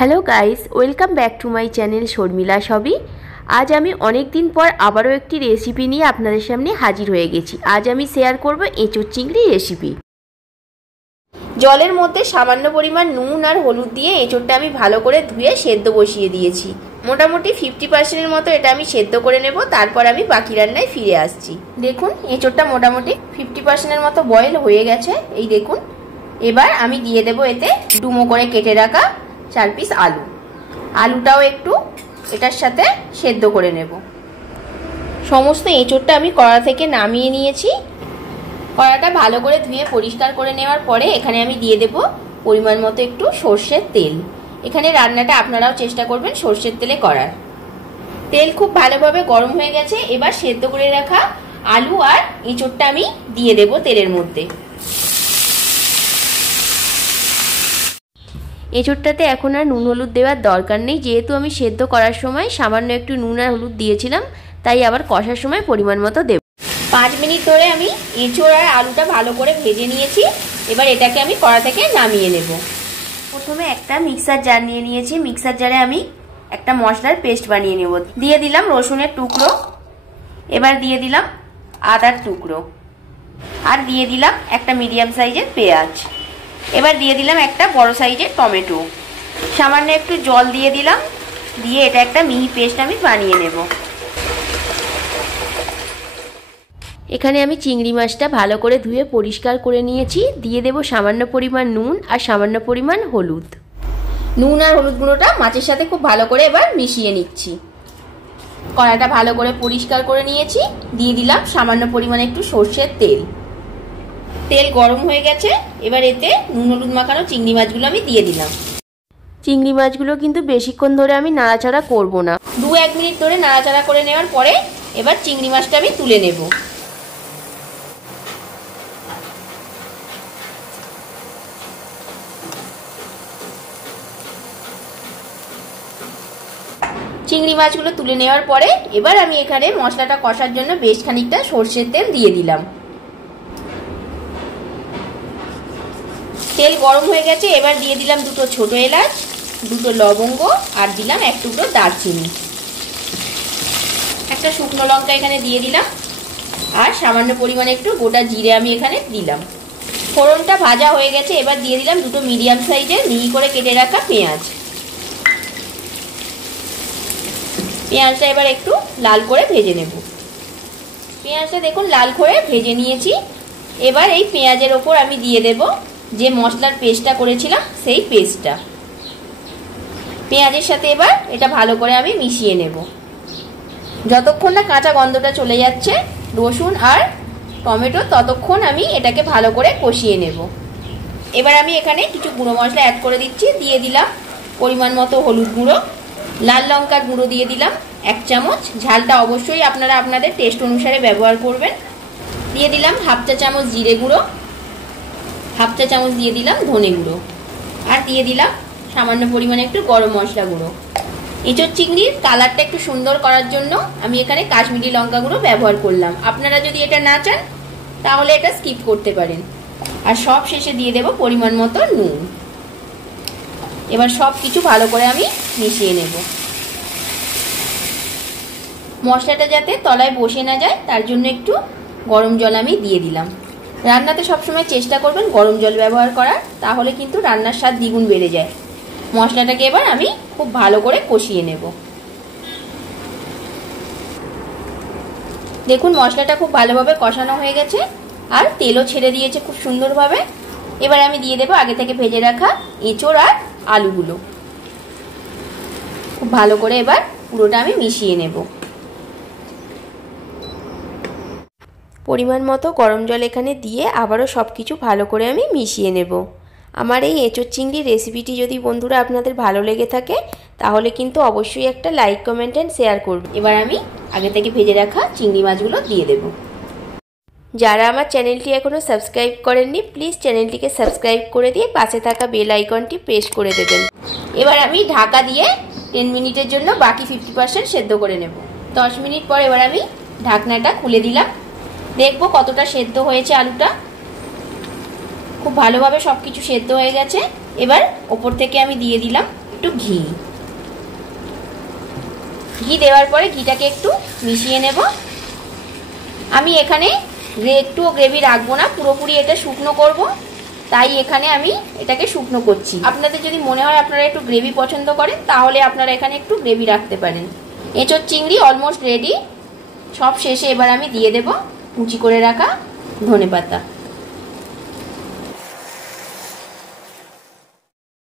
Hello guys, welcome back to my channel Sharmila সবই। আজ আমি অনেক দিন পর আবারও একটি রেসিপি নিয়ে আপনাদের সামনে হাজির হয়ে গেছি। আজ আমি শেয়ার করব এঁচোড় চিংড়ি রেসিপি। জলের মধ্যে সামান্য পরিমাণ নুন আর হলুদ দিয়ে এঁচোড়টা আমি ভালো করে ধুয়ে সেদ্ধ বসিয়ে দিয়েছি। মোটামুটি 50%-এর মতো এটা আমি সেদ্ধ করে নেব, তারপর আমি বাকি রান্নায় ফিরে আসছি। দেখুন এঁচোড়টা মোটামুটি 50%-এর মতো বয়েল হয়ে গেছে। এই দেখুন, এবার আমি দিয়ে দেব এতে ডুমো করে কেটে রাখা 4 পিস আলু। আলুটাও একটু এটার সাথে সেদ্ধ করে নেব। সমস্ত এঁচোড়টা আমি কড়া থেকে নামিয়ে নিয়েছি। কড়াটা ভালো করে ধুয়ে পরিষ্কার করে নেওয়ার পরে এখানে আমি দিয়ে দেব পরিমাণ মতো একটু সর্ষের তেল। এখানে রান্নাটা আপনারাও চেষ্টা করবেন সর্ষের তেলে করার। তেল খুব ভালোভাবে গরম হয়ে গেছে। এবার সেদ্ধ করে রাখা আলু আর এঁচোড়টা আমি দিয়ে দেব তেলের মধ্যে। এঁচোড়টাতে এখন আর নুন হলুদ দেওয়ার দরকার নেই, যেহেতু আমি সেদ্ধ করার সময় সামান্য একটু নুন আর হলুদ দিয়েছিলাম, তাই আবার কষার সময় পরিমাণ মতো দেব। 5 মিনিট ধরে আমি এঁচোড় আর আলুটা ভালো করে ভেজে নিয়েছি। এবার এটাকে আমি কড়া থেকে নামিয়ে নেব। প্রথমে একটা মিক্সার জার নিয়ে নিয়েছি। মিক্সার জারে আমি একটা মশলার পেস্ট বানিয়ে নেব। দিয়ে দিলাম রসুনের টুকরো, এবার দিয়ে দিলাম আদার টুকরো, আর দিয়ে দিলাম একটা মিডিয়াম সাইজের পেঁয়াজ। এবার দিয়ে দিলাম একটা বড় সাইজের টমেটো। সামান্য একটু জল দিয়ে দিলাম, দিয়ে এটা একটা মিহি পেস্ট আমি বানিয়ে নেব। এখানে আমি চিংড়ি মাছটা ভালো করে ধুয়ে পরিষ্কার করে নিয়েছি। দিয়ে দেব সামান্য পরিমাণ নুন আর সামান্য পরিমাণ হলুদ। নুন আর হলুদ গুঁড়োটা মাছের সাথে খুব ভালো করে এবার মিশিয়ে নিচ্ছি। কড়াইটা ভালো করে পরিষ্কার করে নিয়েছি। দিয়ে দিলাম সামান্য পরিমাণে একটু সর্ষের তেল। তেল গরম হয়ে গেছে। এবার এতে নুন হলুদ মাখানো চিংড়ি মাছগুলো আমি দিয়ে দিলাম। চিংড়ি মাছগুলো কিন্তু বেশিক্ষণ ধরে আমি নাড়াচাড়া করব না। 2-1 মিনিট ধরে নাড়াচাড়া করে নেওয়ার পরে এবার চিংড়ি মাছটা আমি তুলে নেব। চিংড়ি মাছগুলো তুলে নেওয়ার পরে এবার আমি এখানে মশলাটা কষার জন্য বেশ খানিকটা সর্ষের তেল দিয়ে দিলাম। তেল গরম হয়ে গেছে। এবার দিয়ে দিলাম 2টো ছোট এলাচ, 2টো লবঙ্গ, আর দিলাম 1 টুকরো দারচিনি। একটা শুকনো লঙ্কা এখানে দিয়ে দিলাম, আর সামান্য পরিমাণে একটু গোটা জিরে আমি এখানে দিলাম। ফোড়নটা ভাজা হয়ে গেছে। এবার দিয়ে দিলাম 2টো মিডিয়াম সাইজের মিহি করে কেটে রাখা পেঁয়াজ। পেঁয়াজটা এবার একটু লাল করে ভেজে নেব। পেঁয়াজটা দেখুন লাল করে ভেজে নিয়েছি। এবার এই পেঁয়াজের ওপর আমি দিয়ে দেব যে মশলার পেস্টটা করেছিলাম সেই পেস্টটা। পেঁয়াজের সাথে এবার এটা ভালো করে আমি মিশিয়ে নেব। যতক্ষণ না কাঁচা গন্ধটা চলে যাচ্ছে রসুন আর টমেটো, ততক্ষণ আমি এটাকে ভালো করে কষিয়ে নেব। এবার আমি এখানে কিছু গুঁড়ো মশলা অ্যাড করে দিচ্ছি। দিয়ে দিলাম পরিমাণ মতো হলুদ গুঁড়ো, লাল লঙ্কার গুঁড়ো দিয়ে দিলাম 1 চামচ। ঝালটা অবশ্যই আপনারা আপনাদের টেস্ট অনুসারে ব্যবহার করবেন। দিয়ে দিলাম 1/2 চা চামচ জিরে গুঁড়ো, 1/2 চা চামচ দিয়ে দিলাম ধনে গুঁড়ো, আর দিয়ে দিলাম সামান্য পরিমাণে একটু গরম মশলা গুঁড়ো। এঁচোড় চিংড়ির কালারটা একটু সুন্দর করার জন্য আমি এখানে কাশ্মীরি লঙ্কা গুঁড়ো ব্যবহার করলাম। আপনারা যদি এটা না চান তাহলে এটা স্কিপ করতে পারেন। আর সব শেষে দিয়ে দেব পরিমাণ মতো নুন। এবার সব কিছু ভালো করে আমি মিশিয়ে নেব। মশলাটা যাতে তলায় বসে না যায় তার জন্য একটু গরম জল আমি দিয়ে দিলাম। রান্নাতে সবসময় চেষ্টা করবেন গরম জল ব্যবহার করার, তাহলে কিন্তু রান্নার স্বাদ দ্বিগুণ বেড়ে যায়। মশলাটাকে এবার আমি খুব ভালো করে কষিয়ে নেব। দেখুন মশলাটা খুব ভালোভাবে কষানো হয়ে গেছে, আর তেলও ছেড়ে দিয়েছে খুব সুন্দরভাবে। এবার আমি দিয়ে দেব আগে থেকে ভেজে রাখা এঁচোড় আর আলুগুলো। খুব ভালো করে এবার পুরোটা আমি মিশিয়ে নেব। পরিমাণ মতো গরম জল এখানে দিয়ে আবারও সব কিছু ভালো করে আমি মিশিয়ে নেব। আমার এই এঁচোড় চিংড়ি রেসিপিটি যদি বন্ধুরা আপনাদের ভালো লেগে থাকে তাহলে কিন্তু অবশ্যই একটা লাইক, কমেন্ট অ্যান্ড শেয়ার করবেন। এবার আমি আগে থেকে ভেজে রাখা চিংড়ি মাছগুলো দিয়ে দেব। যারা আমার চ্যানেলটি এখনও সাবস্ক্রাইব করেননি প্লিজ চ্যানেলটিকে সাবস্ক্রাইব করে দিয়ে পাশে থাকা বেল আইকনটি প্রেস করে দেবেন। এবার আমি ঢাকা দিয়ে 10 মিনিটের জন্য বাকি 50% সেদ্ধ করে নেব। 10 মিনিট পর এবার আমি ঢাকনাটা খুলে দিলাম। দেখবো কতটা সেদ্ধ হয়েছে আলুটা। খুব ভালোভাবে সবকিছু সেদ্ধ হয়ে গেছে। এবার ওপর থেকে আমি দিয়ে দিলাম একটু ঘি। ঘি দেওয়ার পরে ঘিটাকে একটু মিশিয়ে নেব। আমি এখানে একটুও গ্রেভি রাখবো না, পুরোপুরি এটা শুকনো করব, তাই এখানে আমি এটাকে শুকনো করছি। আপনাদের যদি মনে হয় আপনারা একটু গ্রেভি পছন্দ করেন তাহলে আপনারা এখানে একটু গ্রেভি রাখতে পারেন। এঁচোড় চিংড়ি অলমোস্ট রেডি। সব শেষে এবার আমি দিয়ে দেব কুচি করে রাখা ধনেপাতা।